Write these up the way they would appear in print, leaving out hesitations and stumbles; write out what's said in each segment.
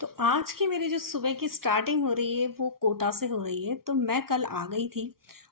तो आज की मेरी जो सुबह की स्टार्टिंग हो रही है वो कोटा से हो रही है। तो मैं कल आ गई थी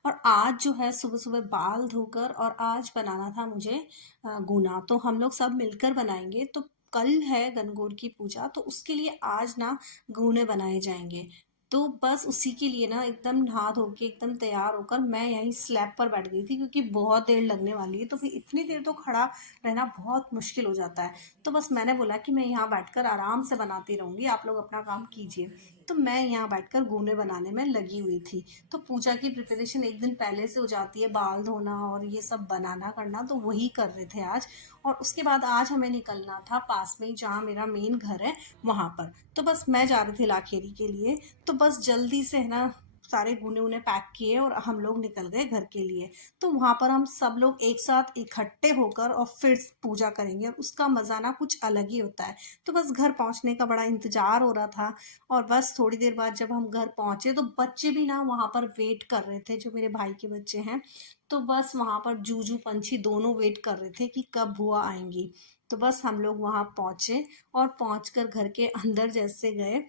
और आज जो है सुबह सुबह बाल धोकर और आज बनाना था मुझे गूना। तो हम लोग सब मिलकर बनाएंगे। तो कल है गणगौर की पूजा, तो उसके लिए आज ना गूने बनाए जाएंगे। तो बस उसी के लिए ना एकदम नहा धो के एकदम तैयार होकर मैं यहीं स्लैब पर बैठ गई थी, क्योंकि बहुत देर लगने वाली है। तो फिर इतनी देर तो खड़ा रहना बहुत मुश्किल हो जाता है। तो बस मैंने बोला कि मैं यहाँ बैठकर आराम से बनाती रहूँगी, आप लोग अपना काम कीजिए। तो मैं यहाँ बैठकर गूने बनाने में लगी हुई थी। तो पूजा की प्रिपरेशन एक दिन पहले से हो जाती है, बाल धोना और ये सब बनाना करना, तो वही कर रहे थे आज। और उसके बाद आज हमें निकलना था पास में ही जहाँ मेरा मेन घर है वहाँ पर। तो बस मैं जा रही थी लाखेरी के लिए। तो बस जल्दी से है ना सारे गुने उने पैक किए और हम लोग निकल गए घर के लिए। तो वहाँ पर हम सब लोग एक साथ इकट्ठे होकर और फिर पूजा करेंगे, और उसका मज़ा ना कुछ अलग ही होता है। तो बस घर पहुँचने का बड़ा इंतज़ार हो रहा था। और बस थोड़ी देर बाद जब हम घर पहुँचे तो बच्चे भी ना वहाँ पर वेट कर रहे थे, जो मेरे भाई के बच्चे हैं। तो बस वहाँ पर जूजू पंछी दोनों वेट कर रहे थे कि कब बुआ आएंगी। तो बस हम लोग वहाँ पहुँचे और पहुँचकर घर के अंदर जैसे गए,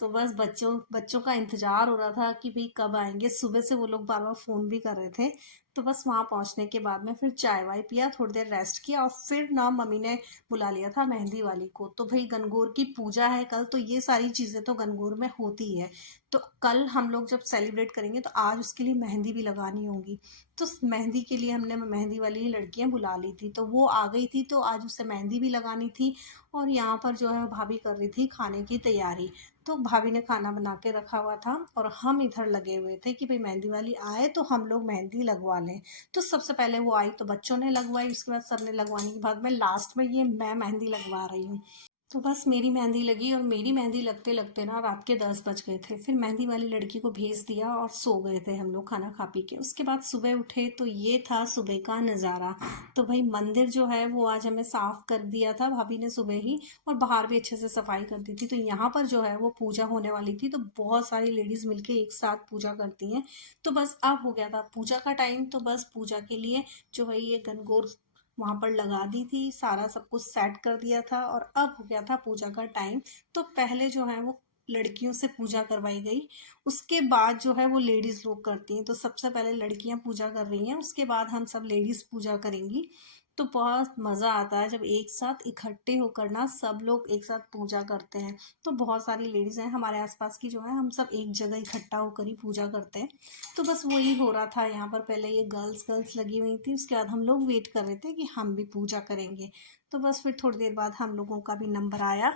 तो बस बच्चों बच्चों का इंतजार हो रहा था कि भाई कब आएंगे। सुबह से वो लोग बार बार फ़ोन भी कर रहे थे। तो बस वहाँ पहुँचने के बाद में फिर चाय वाय पिया, थोड़ी देर रेस्ट किया और फिर ना मम्मी ने बुला लिया था मेहंदी वाली को। तो भाई गणगौर की पूजा है कल, तो ये सारी चीज़ें तो गणगौर में होती है। तो कल हम लोग जब सेलिब्रेट करेंगे तो आज उसके लिए मेहंदी भी लगानी होगी। तो मेहंदी के लिए हमने मेहंदी वाली लड़कियां बुला ली थी, तो वो आ गई थी, तो आज उसे मेहंदी भी लगानी थी। और यहाँ पर जो है भाभी कर रही थी खाने की तैयारी। तो भाभी ने खाना बना के रखा हुआ था और हम इधर लगे हुए थे कि भाई मेहंदी वाली आए तो हम लोग मेहंदी लगवा लें। तो सबसे पहले वो आई तो बच्चों ने लगवाई, उसके बाद सबने लगवाने के बाद में लास्ट में ये मैं मेहंदी लगवा रही हूँ। तो बस मेरी मेहंदी लगी और मेरी मेहंदी लगते लगते ना रात के 10 बज गए थे। फिर मेहंदी वाली लड़की को भेज दिया और सो गए थे हम लोग खाना खा पी के। उसके बाद सुबह उठे तो ये था सुबह का नज़ारा। तो भाई मंदिर जो है वो आज हमें साफ कर दिया था भाभी ने सुबह ही, और बाहर भी अच्छे से सफाई कर दी थी। तो यहाँ पर जो है वो पूजा होने वाली थी, तो बहुत सारी लेडीज़ मिलके एक साथ पूजा करती हैं। तो बस अब हो गया था पूजा का टाइम। तो बस पूजा के लिए जो है ये गणगौर वहाँ पर लगा दी थी, सारा सब कुछ सेट कर दिया था और अब हो गया था पूजा का टाइम। तो पहले जो है वो लड़कियों से पूजा करवाई गई, उसके बाद जो है वो लेडीज़ लोग करती हैं। तो सबसे पहले लड़कियां पूजा कर रही हैं, उसके बाद हम सब लेडीज़ पूजा करेंगी। तो बहुत मज़ा आता है जब एक साथ इकट्ठे होकर ना सब लोग एक साथ पूजा करते हैं। तो बहुत सारी लेडीज़ हैं हमारे आसपास की, जो है हम सब एक जगह इकट्ठा होकर ही पूजा करते हैं। तो बस वही हो रहा था यहाँ पर। पहले ये गर्ल्स गर्ल्स लगी हुई थी, उसके बाद हम लोग वेट कर रहे थे कि हम भी पूजा करेंगे। तो बस फिर थोड़ी देर बाद हम लोगों का भी नंबर आया।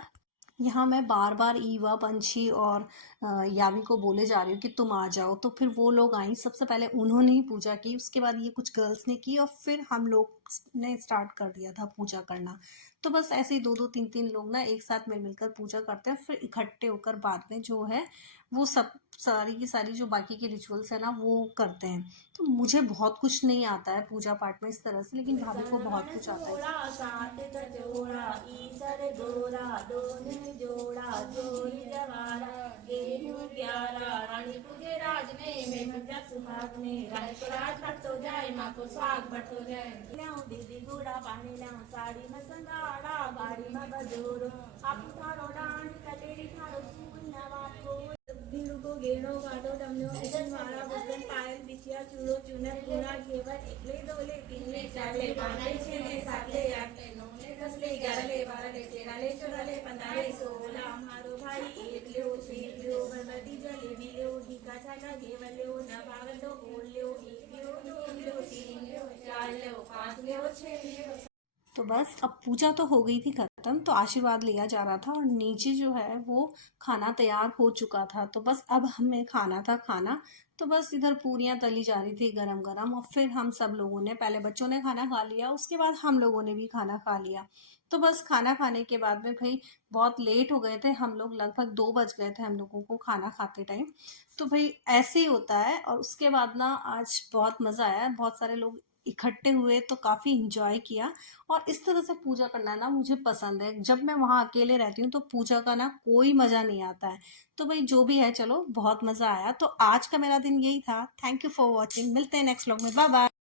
यहाँ मैं बार बार ईवा पंछी और यावी को बोले जा रही हूँ कि तुम आ जाओ। तो फिर वो लोग आई, सबसे पहले उन्होंने ही पूजा की, उसके बाद ये कुछ गर्ल्स ने की और फिर हम लोग ने स्टार्ट कर दिया था पूजा करना। तो बस ऐसे ही दो दो तीन तीन लोग ना एक साथ मिल मिलकर पूजा करते हैं, फिर इकट्ठे होकर बाद में जो है वो सब सारी की सारी जो बाकी के रिचुअल्स है ना वो करते हैं। तो मुझे बहुत कुछ नहीं आता है पूजा पाठ में इस तरह से, लेकिन भाभी को बहुत कुछ आता है। सोळा सात कचोळा ईसर गोरा दोन जोड़ा चोरी जवारा गेहूं प्यारा रानी तुझे राज में पूजा सुहाग में राज बढ़तो जाए माँ को सुहाग बढ़तो जाए लाऊं दीदी गुड़ा पानी लाऊं साड़ी में संगाड़ा गाड़ी में बजोरो आप थारो डांड कलेरी थारो फूल नवा फूल भीड़ को गेणो गाडो डमनो किशन मारा बदन पायल बिछिया चूड़ो चूनर गुणा घेवर एकले दोले तीनले चारले पांचले छेले सातले आठले नौले दसले ग्यारहले बारहले तेरहले चौदहले पंद्रहले सोलह मारो भाई एक लियो छेक लियो बरबदी जलेबी लियो घीका छाका घेवर लियो नवागल लो बोल लियो एक लियो दो लियो तीन लियो चार लियो पांच लियो छह लियो। तो बस अब पूजा तो हो गई थी खत्म, तो आशीर्वाद लिया जा रहा था और नीचे जो है वो खाना तैयार हो चुका था। तो बस अब हमें खाना था खाना। तो बस इधर पूरियां तली जा रही थी गरम गरम, और फिर हम सब लोगों ने, पहले बच्चों ने खाना खा लिया, उसके बाद हम लोगों ने भी खाना खा लिया। तो बस खाना खाने के बाद में भाई बहुत लेट हो गए थे हम लोग, लगभग 2 बज गए थे हम लोगों को खाना खाते टाइम। तो भाई ऐसे ही होता है। और उसके बाद ना आज बहुत मज़ा आया, बहुत सारे लोग इकट्ठे हुए तो काफ़ी इंजॉय किया। और इस तरह से पूजा करना ना मुझे पसंद है। जब मैं वहाँ अकेले रहती हूँ तो पूजा का ना कोई मज़ा नहीं आता है। तो भाई जो भी है, चलो बहुत मज़ा आया। तो आज का मेरा दिन यही था। थैंक यू फॉर वॉचिंग, मिलते हैं नेक्स्ट व्लॉग में, बाय बाय।